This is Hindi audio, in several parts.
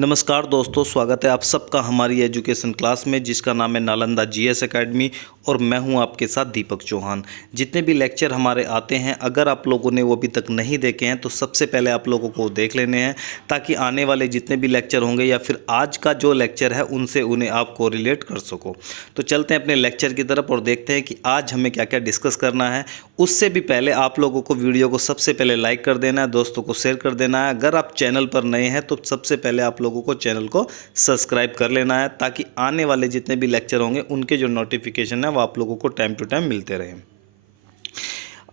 नमस्कार दोस्तों, स्वागत है आप सबका हमारी एजुकेशन क्लास में जिसका नाम है नालंदा जीएस एकेडमी। और मैं हूं आपके साथ दीपक चौहान। जितने भी लेक्चर हमारे आते हैं, अगर आप लोगों ने वो अभी तक नहीं देखे हैं तो सबसे पहले आप लोगों को देख लेने हैं, ताकि आने वाले जितने भी लेक्चर होंगे या फिर आज का जो लेक्चर है उनसे उन्हें आप कोरिलेट कर सको। तो चलते हैं अपने लेक्चर की तरफ और देखते हैं कि आज हमें क्या क्या डिस्कस करना है। उससे भी पहले आप लोगों को वीडियो को सबसे पहले लाइक कर देना है, दोस्तों को शेयर कर देना है। अगर आप चैनल पर नए हैं तो सबसे पहले आप लोगों को चैनल को सब्सक्राइब कर लेना है, ताकि आने वाले जितने भी लेक्चर होंगे उनके जो नोटिफिकेशन है वो आप लोगों को टाइम टू टाइम मिलते रहें।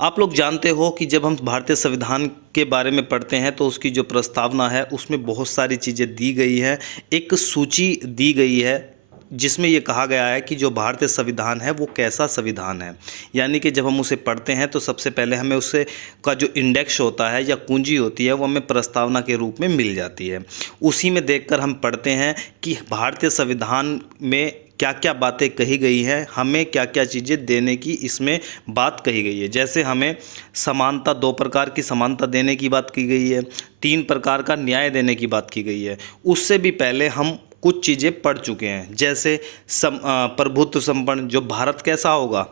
आप लोग जानते हो कि जब हम भारतीय संविधान के बारे में पढ़ते हैं तो उसकी जो प्रस्तावना है उसमें बहुत सारी चीज़ें दी गई हैं। एक सूची दी गई है जिसमें ये कहा गया है कि जो भारतीय संविधान है वो कैसा संविधान है। यानी कि जब हम उसे पढ़ते हैं तो सबसे पहले हमें उससे का जो इंडेक्स होता है या कुंजी होती है वो हमें प्रस्तावना के रूप में मिल जाती है। उसी में देखकर हम पढ़ते हैं कि भारतीय संविधान में क्या क्या बातें कही गई हैं, हमें क्या क्या चीज़ें देने की इसमें बात कही गई है। जैसे हमें समानता, 2 प्रकार की समानता देने की बात की गई है, 3 प्रकार का न्याय देने की बात की गई है। उससे भी पहले हम कुछ चीज़ें पढ़ चुके हैं, जैसे प्रभुत्व संपन्न जो भारत कैसा होगा,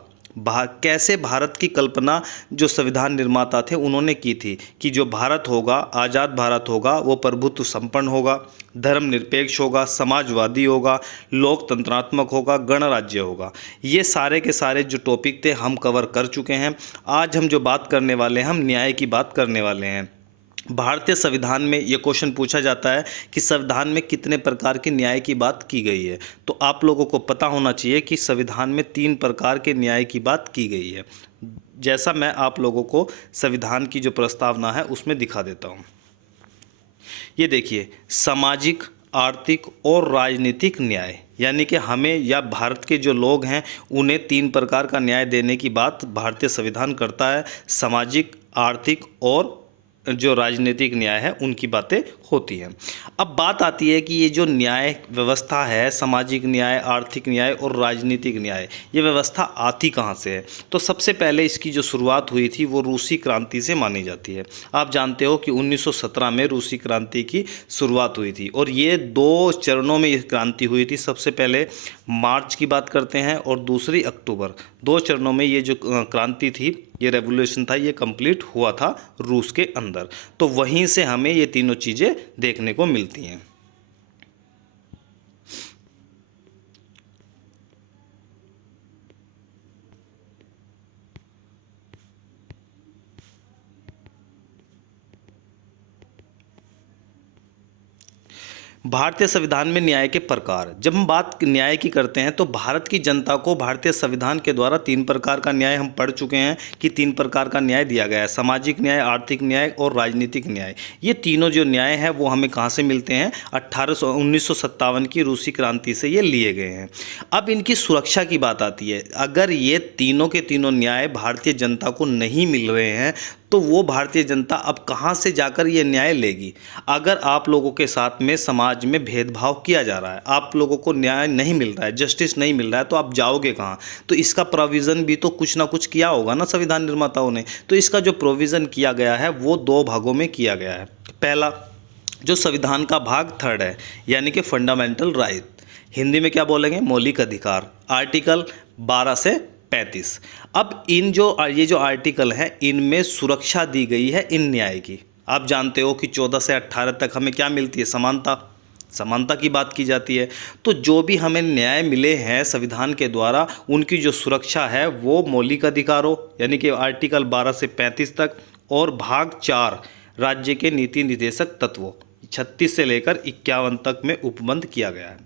कैसे भारत की कल्पना जो संविधान निर्माता थे उन्होंने की थी कि जो भारत होगा, आज़ाद भारत होगा, वो प्रभुत्व संपन्न होगा, धर्मनिरपेक्ष होगा, समाजवादी होगा, लोकतंत्रात्मक होगा, गणराज्य होगा। ये सारे के सारे जो टॉपिक थे हम कवर कर चुके हैं। आज हम जो बात करने वाले हैं, हम न्याय की बात करने वाले हैं। भारतीय संविधान में ये क्वेश्चन पूछा जाता है कि संविधान में कितने प्रकार के न्याय की बात की गई है। तो आप लोगों को पता होना चाहिए कि संविधान में 3 प्रकार के न्याय की बात की गई है, जैसा मैं आप लोगों को संविधान की जो प्रस्तावना है उसमें दिखा देता हूँ। ये देखिए, सामाजिक, आर्थिक और राजनीतिक न्याय, यानी कि हमें या भारत के जो लोग हैं उन्हें 3 प्रकार का न्याय देने की बात भारतीय संविधान करता है। सामाजिक, आर्थिक और जो राजनीतिक न्याय है उनकी बातें होती हैं। अब बात आती है कि ये जो न्याय व्यवस्था है, सामाजिक न्याय, आर्थिक न्याय और राजनीतिक न्याय, ये व्यवस्था आती कहाँ से है। तो सबसे पहले इसकी जो शुरुआत हुई थी वो रूसी क्रांति से मानी जाती है। आप जानते हो कि 1917 में रूसी क्रांति की शुरुआत हुई थी और ये 2 चरणों में ये क्रांति हुई थी। सबसे पहले मार्च की बात करते हैं और दूसरी अक्टूबर, 2 चरणों में ये जो क्रांति थी, ये रेवोल्यूशन था, ये कंप्लीट हुआ था रूस के अंदर। तो वहीं से हमें ये तीनों चीज़ें देखने को मिलती हैं। भारतीय संविधान में न्याय के प्रकार, जब हम बात न्याय की करते हैं तो भारत की जनता को भारतीय संविधान के द्वारा 3 प्रकार का न्याय हम पढ़ चुके हैं कि 3 प्रकार का न्याय दिया गया है, सामाजिक न्याय, आर्थिक न्याय और राजनीतिक न्याय। ये तीनों जो न्याय है वो हमें कहाँ से मिलते हैं, 1957 की रूसी क्रांति से ये लिए गए हैं। अब इनकी सुरक्षा की बात आती है। अगर ये तीनों के तीनों न्याय भारतीय जनता को नहीं मिल रहे हैं तो वो भारतीय जनता अब कहाँ से जाकर ये न्याय लेगी। अगर आप लोगों के साथ में समाज में भेदभाव किया जा रहा है, आप लोगों को न्याय नहीं मिल रहा है, जस्टिस नहीं मिल रहा है, तो आप जाओगे कहाँ। तो इसका प्रोविज़न भी तो कुछ ना कुछ किया होगा ना संविधान निर्माताओं ने। तो इसका जो प्रोविज़न किया गया है वो 2 भागों में किया गया है। पहला, जो संविधान का भाग 3 है, यानी कि फंडामेंटल राइट, हिंदी में क्या बोलेंगे, मौलिक अधिकार, आर्टिकल 12 से 35। अब ये जो आर्टिकल हैं इनमें सुरक्षा दी गई है इन न्याय की। आप जानते हो कि 14 से 18 तक हमें क्या मिलती है, समानता की बात की जाती है। तो जो भी हमें न्याय मिले हैं संविधान के द्वारा, उनकी जो सुरक्षा है वो मौलिक अधिकारों यानी कि आर्टिकल 12 से 35 तक, और भाग 4 राज्य के नीति निर्देशक तत्वों 36 से लेकर 51 तक में उपबंध किया गया है।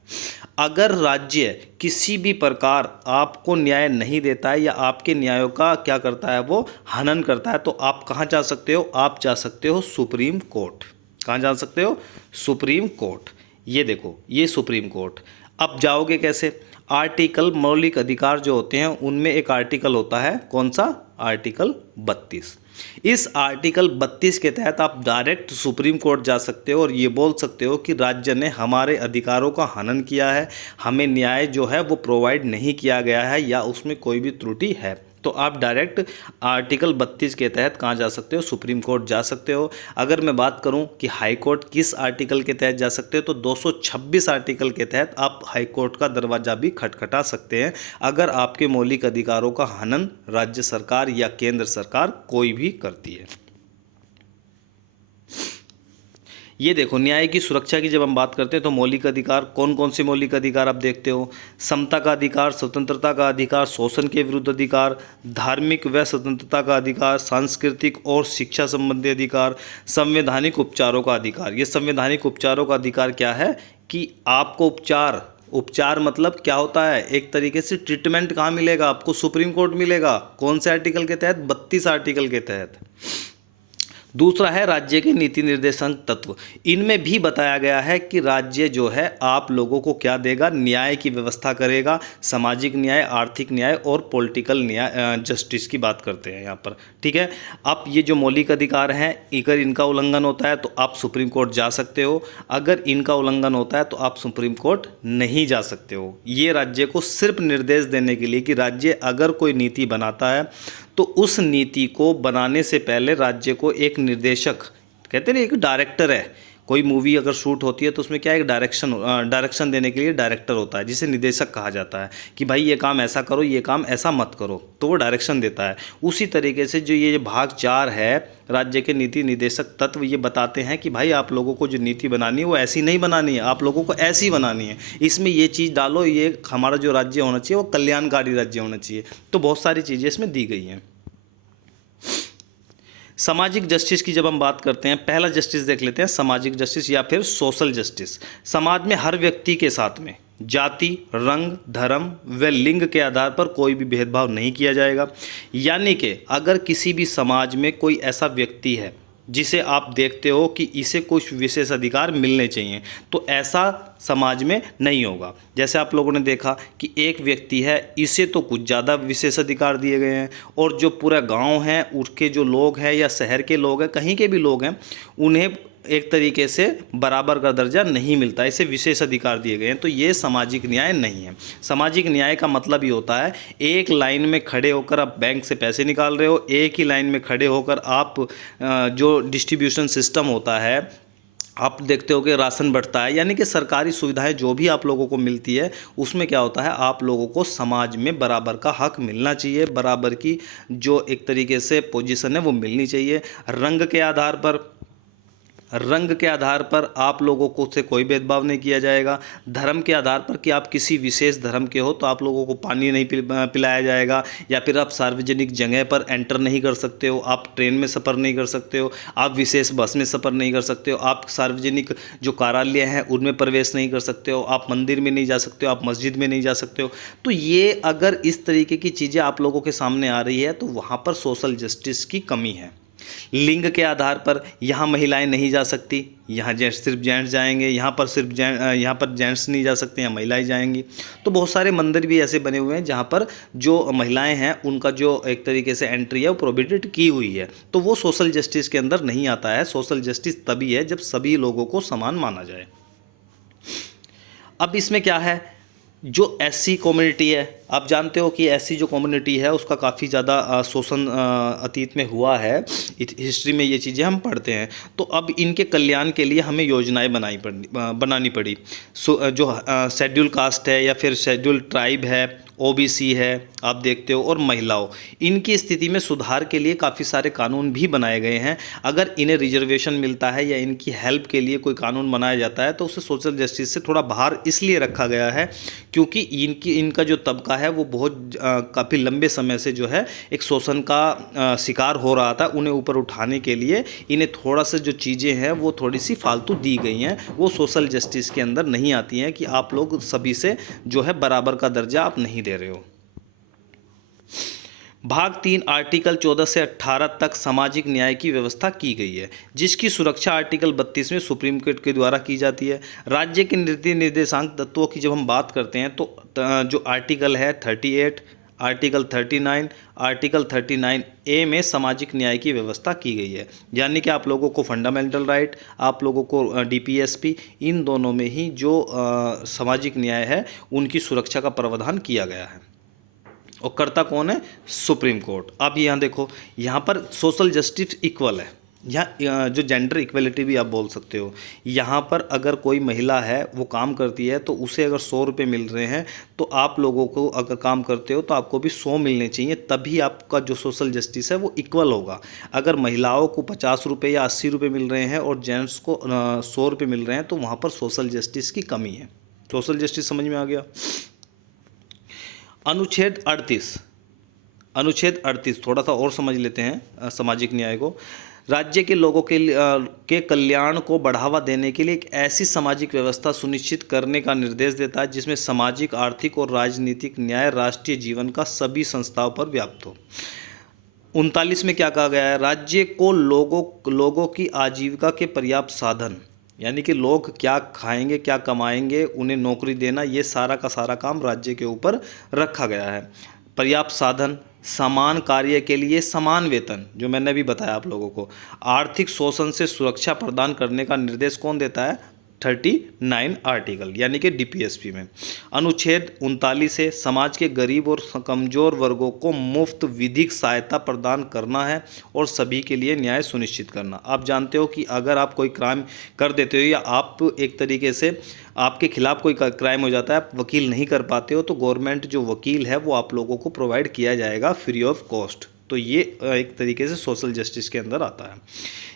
अगर राज्य किसी भी प्रकार आपको न्याय नहीं देता है या आपके न्यायों का क्या करता है, वो हनन करता है, तो आप कहाँ जा सकते हो, आप जा सकते हो सुप्रीम कोर्ट। कहाँ जा सकते हो, सुप्रीम कोर्ट। ये देखो, ये सुप्रीम कोर्ट। अब जाओगे कैसे, आर्टिकल, मौलिक अधिकार जो होते हैं उनमें एक आर्टिकल होता है, कौन सा, आर्टिकल 32। इस आर्टिकल 32 के तहत आप डायरेक्ट सुप्रीम कोर्ट जा सकते हो और ये बोल सकते हो कि राज्य ने हमारे अधिकारों का हनन किया है, हमें न्याय जो है वो प्रोवाइड नहीं किया गया है या उसमें कोई भी त्रुटि है। तो आप डायरेक्ट आर्टिकल 32 के तहत कहाँ जा सकते हो, सुप्रीम कोर्ट जा सकते हो। अगर मैं बात करूं कि हाई कोर्ट किस आर्टिकल के तहत जा सकते हो, तो 226 आर्टिकल के तहत आप हाई कोर्ट का दरवाजा भी खटखटा सकते हैं, अगर आपके मौलिक अधिकारों का हनन राज्य सरकार या केंद्र सरकार कोई भी करती है। ये देखो, न्याय की सुरक्षा की जब हम बात करते हैं तो मौलिक अधिकार कौन कौन से मौलिक अधिकार आप देखते हो, समता का अधिकार, स्वतंत्रता का अधिकार, शोषण के विरुद्ध अधिकार, धार्मिक व स्वतंत्रता का अधिकार, सांस्कृतिक और शिक्षा संबंधी अधिकार, संवैधानिक उपचारों का अधिकार। ये संवैधानिक उपचारों का अधिकार क्या है कि आपको उपचार मतलब क्या होता है, एक तरीके से ट्रीटमेंट कहाँ मिलेगा आपको, सुप्रीम कोर्ट मिलेगा। कौन से आर्टिकल के तहत, 32 आर्टिकल के तहत। दूसरा है राज्य के नीति निर्देशन तत्व। इनमें भी बताया गया है कि राज्य जो है आप लोगों को क्या देगा, न्याय की व्यवस्था करेगा, सामाजिक न्याय, आर्थिक न्याय और पॉलिटिकल न्याय, जस्टिस की बात करते हैं यहाँ पर। ठीक है, अब ये जो मौलिक अधिकार हैं, अगर इनका उल्लंघन होता है तो आप सुप्रीम कोर्ट जा सकते हो, अगर इनका उल्लंघन होता है तो आप सुप्रीम कोर्ट नहीं जा सकते हो। ये राज्य को सिर्फ निर्देश देने के लिए कि राज्य अगर कोई नीति बनाता है तो उस नीति को बनाने से पहले राज्य को एक निर्देशक, कहते हैं ना एक डायरेक्टर है, कोई मूवी अगर शूट होती है तो उसमें क्या है, एक डायरेक्शन देने के लिए डायरेक्टर होता है, जिसे निदेशक कहा जाता है कि भाई ये काम ऐसा करो, ये काम ऐसा मत करो, तो वो डायरेक्शन देता है। उसी तरीके से जो ये भाग 4 है राज्य के नीति निर्देशक तत्व, ये बताते हैं कि भाई आप लोगों को जो नीति बनानी है वो ऐसी नहीं बनानी है, आप लोगों को ऐसी बनानी है, इसमें ये चीज़ डालो, ये हमारा जो राज्य होना चाहिए वो कल्याणकारी राज्य होना चाहिए। तो बहुत सारी चीज़ें इसमें दी गई हैं। सामाजिक जस्टिस की जब हम बात करते हैं, पहला जस्टिस देख लेते हैं, सामाजिक जस्टिस या फिर सोशल जस्टिस। समाज में हर व्यक्ति के साथ में जाति, रंग, धर्म व लिंग के आधार पर कोई भी भेदभाव नहीं किया जाएगा। यानी कि अगर किसी भी समाज में कोई ऐसा व्यक्ति है जिसे आप देखते हो कि इसे कुछ विशेष अधिकार मिलने चाहिए, तो ऐसा समाज में नहीं होगा। जैसे आप लोगों ने देखा कि एक व्यक्ति है, इसे तो कुछ ज़्यादा विशेष अधिकार दिए गए हैं, और जो पूरा गांव है उसके जो लोग हैं या शहर के लोग हैं, कहीं के भी लोग हैं, उन्हें एक तरीके से बराबर का दर्जा नहीं मिलता, इसे विशेष अधिकार दिए गए हैं। तो ये सामाजिक न्याय नहीं है। सामाजिक न्याय का मतलब ये होता है, एक लाइन में खड़े होकर आप बैंक से पैसे निकाल रहे हो, एक ही लाइन में खड़े होकर आप जो डिस्ट्रीब्यूशन सिस्टम होता है, आप देखते हो कि राशन बढ़ता है, यानी कि सरकारी सुविधाएं जो भी आप लोगों को मिलती है उसमें क्या होता है, आप लोगों को समाज में बराबर का हक मिलना चाहिए, बराबर की जो एक तरीके से पोजीशन है वो मिलनी चाहिए। रंग के आधार पर आप लोगों को से कोई भेदभाव नहीं किया जाएगा। धर्म के आधार पर कि आप किसी विशेष धर्म के हो तो आप लोगों को पानी नहीं पिलाया जाएगा, या फिर आप सार्वजनिक जगह पर एंटर नहीं कर सकते हो, आप ट्रेन में सफ़र नहीं कर सकते हो, आप विशेष बस में सफ़र नहीं कर सकते हो, आप सार्वजनिक जो कार्यालय हैं उनमें प्रवेश नहीं कर सकते हो, आप मंदिर में नहीं जा सकते हो, आप मस्जिद में नहीं जा सकते हो। तो ये अगर इस तरीके की चीज़ें आप लोगों के सामने आ रही है तो वहाँ पर सोशल जस्टिस की कमी है। लिंग के आधार पर यहाँ महिलाएं नहीं जा सकती, यहाँ सिर्फ जेंट्स जाएंगे, यहाँ पर जेंट्स नहीं जा सकते, यहाँ महिलाएं जाएंगी। तो बहुत सारे मंदिर भी ऐसे बने हुए हैं जहाँ पर जो महिलाएं हैं उनका जो एक तरीके से एंट्री है वो प्रोहिबिटेड की हुई है, तो वो सोशल जस्टिस के अंदर नहीं आता है। सोशल जस्टिस तभी है जब सभी लोगों को समान माना जाए। अब इसमें क्या है, जो एससी कम्युनिटी है, आप जानते हो कि एससी जो कम्युनिटी है उसका काफ़ी ज़्यादा शोषण अतीत में हुआ है, हिस्ट्री में ये चीज़ें हम पढ़ते हैं। तो अब इनके कल्याण के लिए हमें योजनाएं बनानी पड़ी। जो शेड्यूल कास्ट है या फिर शेड्यूल ट्राइब है, ओबीसी है, आप देखते हो, और महिलाओं, इनकी स्थिति में सुधार के लिए काफ़ी सारे कानून भी बनाए गए हैं। अगर इन्हें रिजर्वेशन मिलता है या इनकी हेल्प के लिए कोई कानून बनाया जाता है तो उसे सोशल जस्टिस से थोड़ा बाहर इसलिए रखा गया है क्योंकि इनका जो तबका है वो बहुत काफ़ी लंबे समय से जो है एक शोषण का शिकार हो रहा था। उन्हें ऊपर उठाने के लिए इन्हें थोड़ा सा जो चीज़ें हैं वो थोड़ी सी फालतू दी गई हैं, वो सोशल जस्टिस के अंदर नहीं आती हैं कि आप लोग सभी से जो है बराबर का दर्जा आप नहीं दे रहे हो। भाग 3 आर्टिकल 14 से 18 तक सामाजिक न्याय की व्यवस्था की गई है, जिसकी सुरक्षा आर्टिकल 32 में सुप्रीम कोर्ट के द्वारा की जाती है। राज्य के नीति निर्देशांक तत्वों की जब हम बात करते हैं तो जो आर्टिकल है 38, आर्टिकल 39, आर्टिकल 39A में सामाजिक न्याय की व्यवस्था की गई है। यानी कि आप लोगों को फंडामेंटल राइट, आप लोगों को DPSP, इन दोनों में ही जो सामाजिक न्याय है उनकी सुरक्षा का प्रावधान किया गया है। और करता कौन है? Supreme court. अब यहाँ देखो, यहाँ पर सोशल जस्टिस इक्वल है, यहाँ जो जेंडर इक्वलिटी भी आप बोल सकते हो। यहाँ पर अगर कोई महिला है वो काम करती है तो उसे अगर 100 रुपये मिल रहे हैं तो आप लोगों को अगर काम करते हो तो आपको भी 100 मिलने चाहिए, तभी आपका जो सोशल जस्टिस है वो इक्वल होगा। अगर महिलाओं को 50 रुपये या 80 रुपये मिल रहे हैं और जेंट्स को 100 रुपये मिल रहे हैं तो वहाँ पर सोशल जस्टिस की कमी है। सोशल जस्टिस समझ में आ गया। अनुच्छेद 38 थोड़ा सा और समझ लेते हैं सामाजिक न्याय को। राज्य के लोगों के कल्याण को बढ़ावा देने के लिए एक ऐसी सामाजिक व्यवस्था सुनिश्चित करने का निर्देश देता है जिसमें सामाजिक, आर्थिक और राजनीतिक न्याय राष्ट्रीय जीवन का सभी संस्थाओं पर व्याप्त हो। 39 में क्या कहा गया है? राज्य को लोगों की आजीविका के पर्याप्त साधन, यानी कि लोग क्या खाएंगे, क्या कमाएंगे, उन्हें नौकरी देना, ये सारा का सारा काम राज्य के ऊपर रखा गया है। पर्याप्त साधन, समान कार्य के लिए समान वेतन, जो मैंने अभी बताया आप लोगों को। आर्थिक शोषण से सुरक्षा प्रदान करने का निर्देश कौन देता है? 39 आर्टिकल, यानी कि डीपीएसपी में। अनुच्छेद 39 से समाज के गरीब और कमजोर वर्गों को मुफ्त विधिक सहायता प्रदान करना है और सभी के लिए न्याय सुनिश्चित करना। आप जानते हो कि अगर आप कोई क्राइम कर देते हो या आप एक तरीके से आपके खिलाफ कोई क्राइम हो जाता है, आप वकील नहीं कर पाते हो, तो गवर्नमेंट जो वकील है वो आप लोगों को प्रोवाइड किया जाएगा फ्री ऑफ कॉस्ट। तो ये एक तरीके से सोशल जस्टिस के अंदर आता है।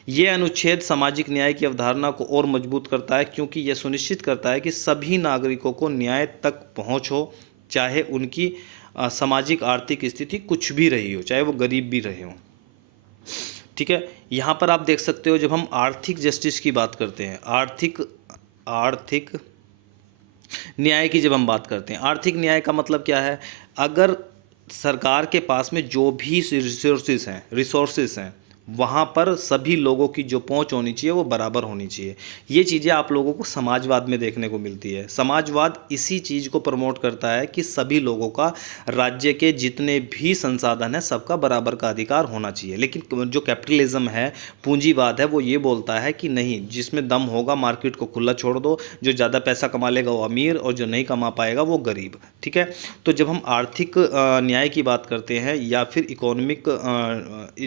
ये अनुच्छेद सामाजिक न्याय की अवधारणा को और मजबूत करता है क्योंकि यह सुनिश्चित करता है कि सभी नागरिकों को न्याय तक पहुंच हो, चाहे उनकी सामाजिक आर्थिक स्थिति कुछ भी रही हो, चाहे वो गरीब भी रहे हों। ठीक है, यहाँ पर आप देख सकते हो, जब हम आर्थिक जस्टिस की बात करते हैं, आर्थिक न्याय की जब हम बात करते हैं, आर्थिक न्याय का मतलब क्या है? अगर सरकार के पास में जो भी रिसोर्सेज हैं वहाँ पर सभी लोगों की जो पहुँच होनी चाहिए वो बराबर होनी चाहिए। ये चीज़ें आप लोगों को समाजवाद में देखने को मिलती है। समाजवाद इसी चीज़ को प्रमोट करता है कि सभी लोगों का राज्य के जितने भी संसाधन हैं सबका बराबर का अधिकार होना चाहिए। लेकिन जो कैपिटलिज्म है, पूंजीवाद है, वो ये बोलता है कि नहीं, जिसमें दम होगा मार्केट को खुला छोड़ दो, जो ज़्यादा पैसा कमा लेगा वो अमीर और जो नहीं कमा पाएगा वो गरीब। ठीक है, तो जब हम आर्थिक न्याय की बात करते हैं या फिर इकोनॉमिक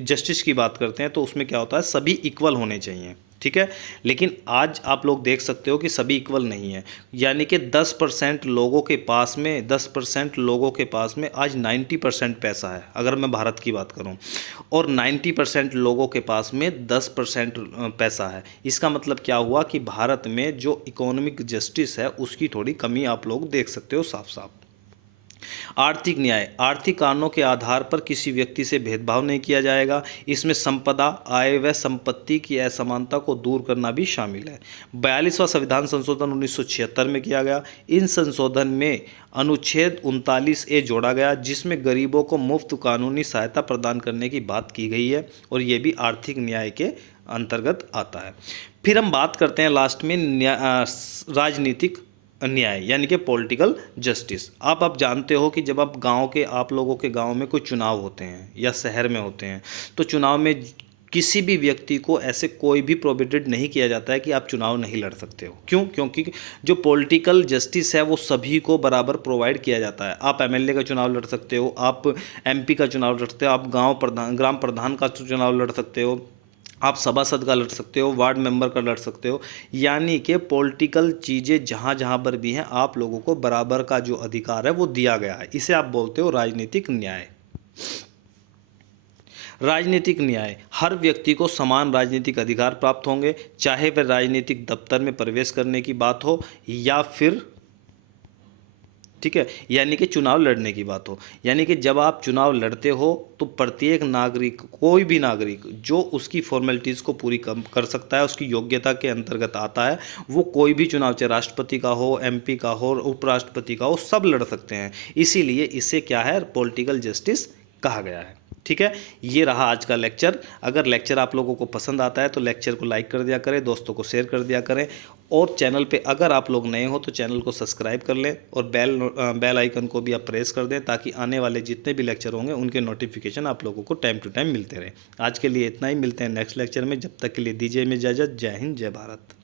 जस्टिस की बात करते हैं तो उसमें क्या होता है? सभी इक्वल होने चाहिए। ठीक है, लेकिन आज आप लोग देख सकते हो कि सभी इक्वल नहीं है, यानी कि 10% लोगों के पास में 10% लोगों के पास में आज 90% पैसा है, अगर मैं भारत की बात करूं, और 90% लोगों के पास में 10% पैसा है। इसका मतलब क्या हुआ कि भारत में जो इकोनॉमिक जस्टिस है उसकी थोड़ी कमी आप लोग देख सकते हो साफ साफ। आर्थिक न्याय, आर्थिक कारणों के आधार पर किसी व्यक्ति से भेदभाव नहीं किया जाएगा। इसमें संपदा, आय व संपत्ति की असमानता को दूर करना भी शामिल है। 42वां संविधान संशोधन 1976 में किया गया। इन संशोधन में अनुच्छेद 39A जोड़ा गया जिसमें गरीबों को मुफ्त कानूनी सहायता प्रदान करने की बात की गई है और ये भी आर्थिक न्याय के अंतर्गत आता है। फिर हम बात करते हैं लास्ट में राजनीतिक न्याय, यानी कि पॉलिटिकल जस्टिस। आप जानते हो कि जब आप लोगों के गांव में कोई चुनाव होते हैं या शहर में होते हैं तो चुनाव में किसी भी व्यक्ति को ऐसे कोई भी प्रोहिबिटेड नहीं किया जाता है कि आप चुनाव नहीं लड़ सकते हो। क्यों? क्योंकि जो पॉलिटिकल जस्टिस है वो सभी को बराबर प्रोवाइड किया जाता है। आप एमएलए का चुनाव लड़ सकते हो, आप एमपी का चुनाव लड़ सकते हो, आप ग्राम प्रधान का चुनाव लड़ सकते हो, आप सभासद का लड़ सकते हो, वार्ड मेंबर का लड़ सकते हो। यानी कि पॉलिटिकल चीज़ें जहाँ जहाँ पर भी हैं आप लोगों को बराबर का जो अधिकार है वो दिया गया है। इसे आप बोलते हो राजनीतिक न्याय। राजनीतिक न्याय, हर व्यक्ति को समान राजनीतिक अधिकार प्राप्त होंगे, चाहे वह राजनीतिक दफ्तर में प्रवेश करने की बात हो या फिर, ठीक है, यानी कि चुनाव लड़ने की बात हो। यानी कि जब आप चुनाव लड़ते हो तो प्रत्येक नागरिक, कोई भी नागरिक जो उसकी फॉर्मेलिटीज़ को पूरी कर सकता है, उसकी योग्यता के अंतर्गत आता है, वो कोई भी चुनाव, चाहे राष्ट्रपति का हो, एमपी का हो, उपराष्ट्रपति का हो, सब लड़ सकते हैं। इसीलिए इसे क्या है? पॉलिटिकल जस्टिस कहा गया है। ठीक है, ये रहा आज का लेक्चर। अगर लेक्चर आप लोगों को पसंद आता है तो लेक्चर को लाइक कर दिया करें, दोस्तों को शेयर कर दिया करें, और चैनल पे अगर आप लोग नए हो तो चैनल को सब्सक्राइब कर लें और बेल आइकन को भी आप प्रेस कर दें ताकि आने वाले जितने भी लेक्चर होंगे उनके नोटिफिकेशन आप लोगों को टाइम टू टाइम मिलते रहे। आज के लिए इतना ही, मिलते हैं नेक्स्ट लेक्चर में। जब तक के लिए दीजिए में इजाज़त। जय हिंद, जय भारत।